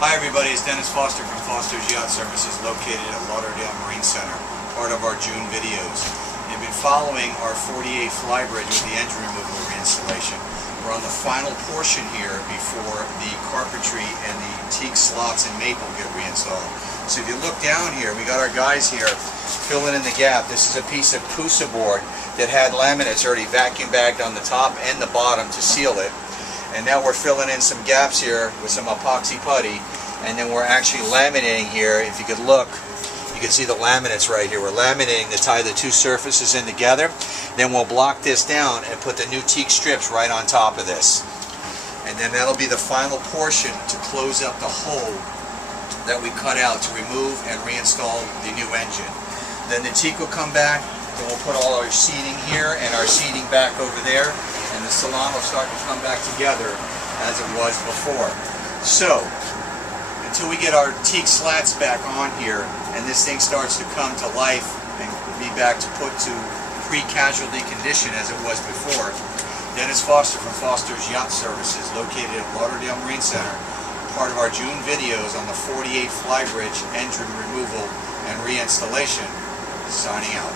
Hi everybody, it's Dennis Foster from Foster's Yacht Services located at Lauderdale Marine Center, part of our June videos. You've been following our 48 Flybridge with the engine removal reinstallation. We're on the final portion here before the carpentry and the teak slots and maple get reinstalled. So if you look down here, we got our guys here filling in the gap. This is a piece of Pusa board that had laminates already vacuum bagged on the top and the bottom to seal it. And now we're filling in some gaps here with some epoxy putty, and then we're actually laminating here. If you could look, you can see the laminates right here. We're laminating to tie the two surfaces in together. Then we'll block this down and put the new teak strips right on top of this. And then that'll be the final portion to close up the hole that we cut out to remove and reinstall the new engine. Then the teak will come back, then we'll put all our seating here and our seating back over there, and the salon will start to come back together as it was before. So, until we get our teak slats back on here and this thing starts to come to life and be back to put to pre-casualty condition as it was before, Dennis Foster from Foster's Yacht Services located at Lauderdale Marine Center, part of our June videos on the 48 Flybridge engine removal and reinstallation, signing out.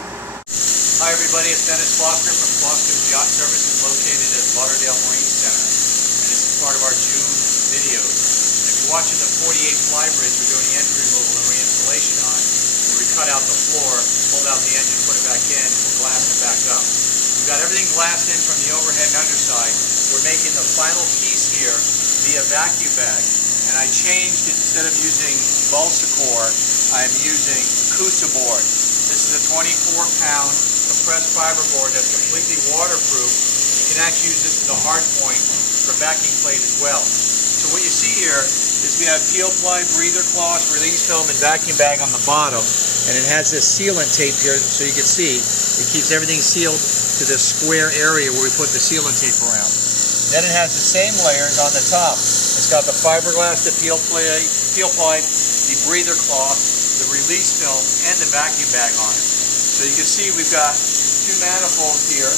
Hi everybody, it's Dennis Foster from Foster's Yacht Services located at Lauderdale Marine Center, and this is part of our June videos. And if you're watching the 48 Flybridge, we're doing the engine removal and reinstallation on, where we cut out the floor, pulled out the engine, put it back in, and we'll glass it back up. We've got everything glassed in from the overhead and underside. We're making the final piece here via vacuum bag, and I changed it. Instead of using balsa core, I'm using Pusa board. This is a 24-pound compressed fiberboard that's completely waterproof. You can actually use this as a hard point for backing plate as well. So what you see here is we have peel ply, breather cloth, release film, and vacuum bag on the bottom, and it has this sealant tape here so you can see it keeps everything sealed to this square area where we put the sealant tape around. Then it has the same layers on the top. It's got the fiberglass, the peel ply, the breather cloth, the release film, and the vacuum bag on it. So you can see we've got two manifolds here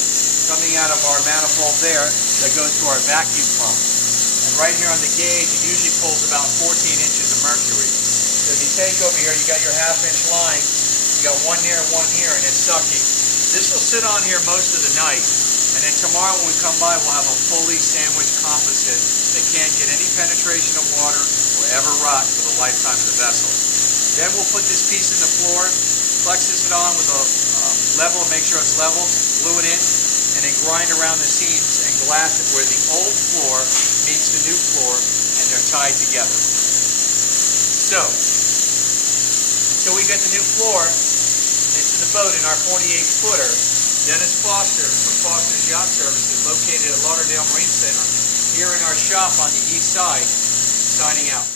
coming out of our manifold there that goes to our vacuum pump. And right here on the gauge, it usually pulls about 14 inches of mercury. So if you take over here, you got your half-inch line, you got one here, and it's sucking. This will sit on here most of the night, and then tomorrow when we come by, we'll have a fully sandwiched composite that can't get any penetration of water or ever rot for the lifetime of the vessel. Then we'll put this piece in the floor, flexes it on with a level, make sure it's level, glue it in, and then grind around the seams and glass it where the old floor meets the new floor, and they're tied together. So, until we get the new floor into the boat in our 48-footer, Dennis Foster from Foster's Yacht Services, located at Lauderdale Marine Center, here in our shop on the east side, signing out.